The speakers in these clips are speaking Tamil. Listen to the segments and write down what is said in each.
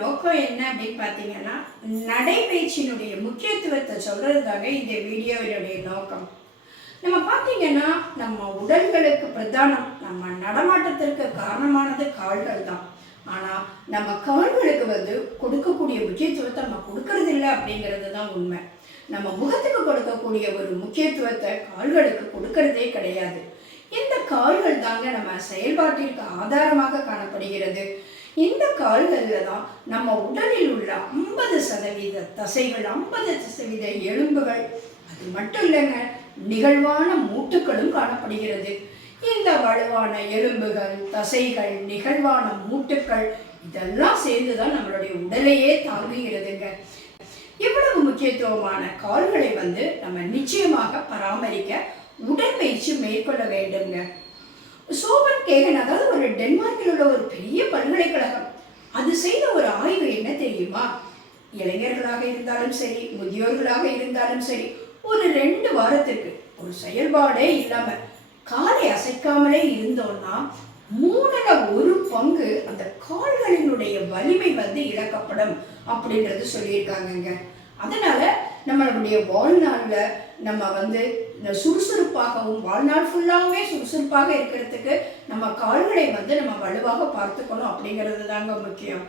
நோக்கம் என்ன அப்படின்னு பார்த்தீங்கன்னா நடைபயிற்சியினுடைய முக்கியத்துவத்தை சொல்றதுக்காக இந்த வீடியோவினுடைய நோக்கம். நம்ம பார்த்தீங்கன்னா நம்ம உடல்களுக்கு பிரதானம் நம்ம நடமாட்டத்திற்கு காரணமானது கால்கள் தான். ஆனால் நம்ம கால்களுக்கு வந்து கொடுக்கக்கூடிய முக்கியத்துவத்தை நம்ம கொடுக்கறது இல்லை அப்படிங்கிறது தான் உண்மை. நம்ம முகத்துக்கு கொடுக்கக்கூடிய ஒரு முக்கியத்துவத்தை கால்களுக்கு கொடுக்கறதே கிடையாது. இந்த கால்கள் தாங்க நம்ம செயல்பாட்டிற்கு ஆதாரமாக காணப்படுகிறது. இந்த கால்களில் தான் நம்ம உடலில் உள்ள ஐம்பது சதவீத தசைகள் ஐம்பது சதவீத எலும்புகள் அது மட்டும் இல்லைங்க நிகழ்வான மூட்டுகளும் காணப்படுகிறது. இந்த வலுவான எலும்புகள் தசைகள் நிகழ்வான மூட்டுக்கள் இதெல்லாம் சேர்ந்து தான் நம்மளுடைய உடலையே தாங்குகிறதுங்க. இவ்வளவு முக்கியத்துவமான கால்களை வந்து நம்ம நிச்சயமாக பராமரிக்க உடற்பயிற்சி மேற்கொள்ள வேண்டுங்க கேகன் அதாவது ஒரு டென்மார்க்கில் உள்ள ஒரு பெரிய பல்கலைக்கழகம். அது செய்த ஒரு ஆய்வு என்ன தெரியுமா? இளைஞர்களாக இருந்தாலும் சரி முதியோர்களாக இருந்தாலும் சரி ஒரு ரெண்டு வாரத்திற்கு ஒரு செயல்பாடே இல்லாம காலை அசைக்காமலே இருந்தோம்னா மூணுல ஒரு பங்கு அந்த கால்களினுடைய வலிமை வந்து இழக்கப்படும் அப்படின்றது சொல்லியிருக்காங்கங்க. அதனால நம்மளுடைய வாழ்நாளில் நம்ம வந்து இந்த சுறுசுறுப்பாகவும் வாழ்நாள் ஃபுல்லாகவே சுறுசுறுப்பாக இருக்கிறதுக்கு நம்ம கால்களை வந்து நம்ம வலுவாக பார்த்துக்கணும் அப்படிங்கிறது தாங்க முக்கியம்.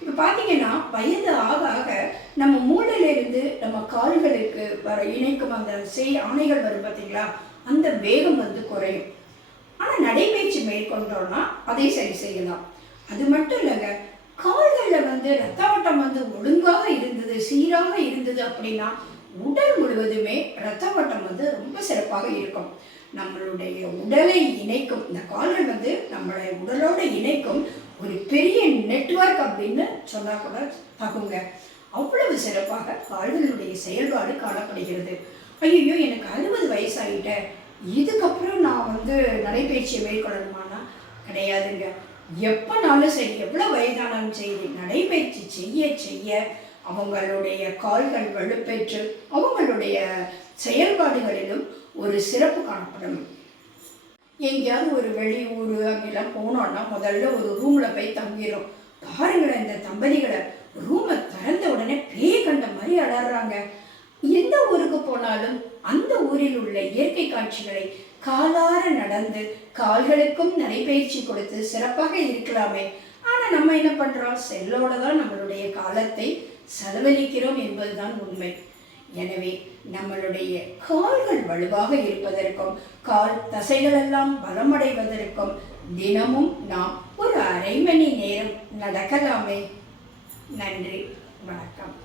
இப்போ பார்த்தீங்கன்னா வயது ஆக ஆக நம்ம மூளையிலிருந்து நம்ம கால்களுக்கு வர இணைக்கும் அந்த செய் ஆணைகள் வரும் பார்த்தீங்களா அந்த வேகம் வந்து குறையும். ஆனால் நடைபயிற்சி மேற்கொண்டோம்னா அதை சரி செய்யலாம். அது மட்டும் இல்லைங்க கால்களில் வந்து ரத்த ஓட்டம் வந்து ஒழுங்காக இருந்தது சீராக இருந்தது அப்படின்னா உடல் முழுவதுமே ரத்த ஓட்டம் வந்து ரொம்ப சிறப்பாக இருக்கும். நம்மளுடைய உடலை இணைக்கும் இந்த கால்கள் வந்து நம்மளை உடலோடு இணைக்கும் ஒரு பெரிய நெட்வொர்க் அப்படின்னு சொன்னால் கூட தகுங்க அவ்வளவு சிறப்பாக கால்களுடைய செயல்பாடு காணப்படுகிறது. ஐயோ எனக்கு அறுபது வயசாகிட்ட இதுக்கப்புறம் நான் வந்து நடைபயிற்சியை மேற்கொள்ளணுமானா? கிடையாதுங்க. எப்போனாலும் சரி எவ்வளோ வயதானாலும் சரி நடைபயிற்சி செய்ய செய்ய அவங்களுடைய கால்கள் வலுப்பெற்று அவங்களுடைய செயல்பாடுகளிலும் ஒரு சிறப்பு காணப்படும். எங்கேயாவது ஒரு வெளியூர் அங்கெல்லாம் போனோன்னா முதல்ல ஒரு ரூமில் போய் தங்கிடும் பாருங்களேன் இந்த தம்பதிகளை ரூமை திறந்த உடனே பேய் கண்ட மாதிரி அலறாங்க. எந்த ஊருக்கு போனாலும் அந்த ஊரில் உள்ள இயற்கை காட்சிகளை காலார நடந்து கால்களுக்கும் நடைபயிற்சி கொடுத்து சிறப்பாக இருக்கலாமே. ஆனா நம்ம என்ன பண்றோம்? செல்லோட தான் நம்மளுடைய காலத்தை செலவழிக்கிறோம் என்பதுதான் உண்மை. எனவே நம்மளுடைய கால்கள் வலுவாக இருப்பதற்கும் கால் தசைகளெல்லாம் பலமடைவதற்கும் தினமும் நாம் ஒரு அரை மணி நேரம் நடக்கலாமே. நன்றி. வணக்கம்.